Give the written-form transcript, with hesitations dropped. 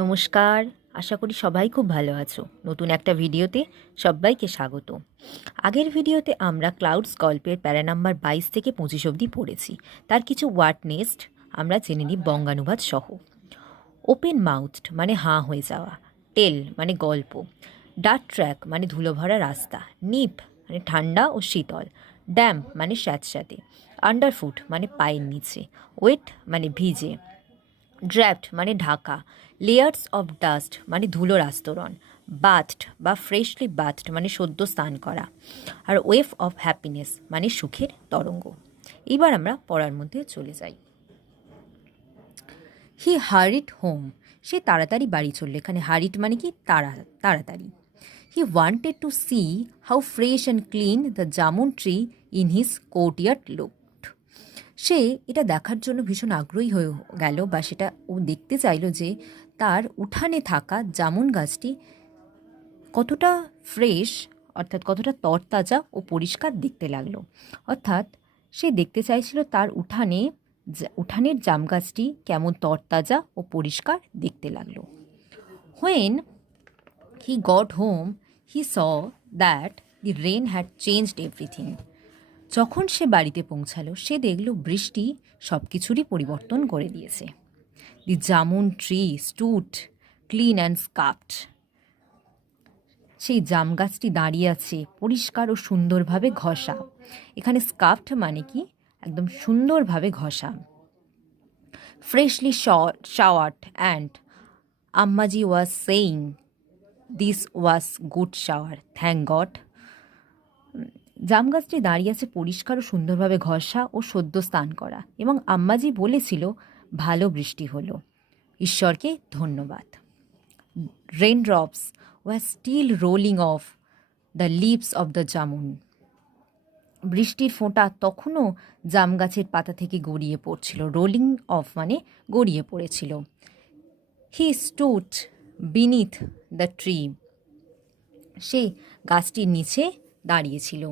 নমস্কার, আশা করি সবাই খুব ভালো আছো। নতুন একটা ভিডিওতে সবাইকে স্বাগত। আগের ভিডিওতে আমরা ক্লাউডস গল্পের প্যারা নাম্বার 22 থেকে 25 অবধি পড়েছি। তার কিছু ওয়ার্ড নেস্ট আমরা জেনে নিই বঙ্গানুবাদ সহ। ওপেন মাউথড মানে হাঁ হয়ে যাওয়া, টেল মানে গল্প, ডার্ট ট্র্যাক মানে ধুলোভরা রাস্তা, নিপ মানে ঠান্ডা ও শীতল, ড্যাম্প মানে স্যাঁতস্যাঁতে, আন্ডারফুট মানে পায়ের নিচে, ওয়েট মানে ভিজে, ড্র্যাফট মানে ঢাকা, লেয়ার্স অফ ডাস্ট মানে ধুলোর আস্তরণ, বাথড বা ফ্রেশলি বাথড মানে সদ্য স্নান করা, আর ওয়েভ অফ হ্যাপিনেস মানে সুখের তরঙ্গ। এবার আমরা পড়ার মধ্যে চলে যাই। হি হারিড হোম, সে তাড়াতাড়ি বাড়ি চলল। এখানে হারিড মানে কি তাড়াতাড়ি। He wanted to see how fresh and clean the jamun tree in his courtyard looked. সে এটা দেখার জন্য ভীষণ আগ্রহী হয়ে গেল, বা সেটা ও দেখতে চাইল যে তার উঠানে থাকা জামুন গাছটি কতটা ফ্রেশ, অর্থাৎ কতটা তরতাজা ও পরিষ্কার দেখতে লাগলো। অর্থাৎ সে দেখতে চাইছিল তার উঠানের জাম গাছটি কেমন তরতাজা ও পরিষ্কার দেখতে লাগলো। When he got home he saw that the rain had changed everything. যখন সে বাড়িতে পৌঁছালো সে দেখল বৃষ্টি সব কিছুরই পরিবর্তন করে দিয়েছে। The jamun tree stood clean and scuffed, সেই জাম গাছটি দাঁড়িয়ে আছে পরিষ্কার ও সুন্দরভাবে ঘষা। এখানে স্কাফড মানে কি একদম সুন্দরভাবে ঘষা। Freshly showered and Ammaji was saying this was good shower thank God. জাম গাছটি দাঁড়িয়ে আছে পরিষ্কার ও সুন্দরভাবে ঘষা ও সদ্য স্নান করা, এবং আম্মাজি বলেছিল ভালো বৃষ্টি হলো, ঈশ্বরকে ধন্যবাদ। Rain drops were still rolling off the leaves off the jamun. বৃষ্টির ফোঁটা তখনও জাম গাছের পাতা থেকে গড়িয়ে পড়ছিল। রোলিং অফ মানে গড়িয়ে পড়েছিল। He stood beneath the tree, সে গাছটির নিচে দাঁড়িয়েছিল।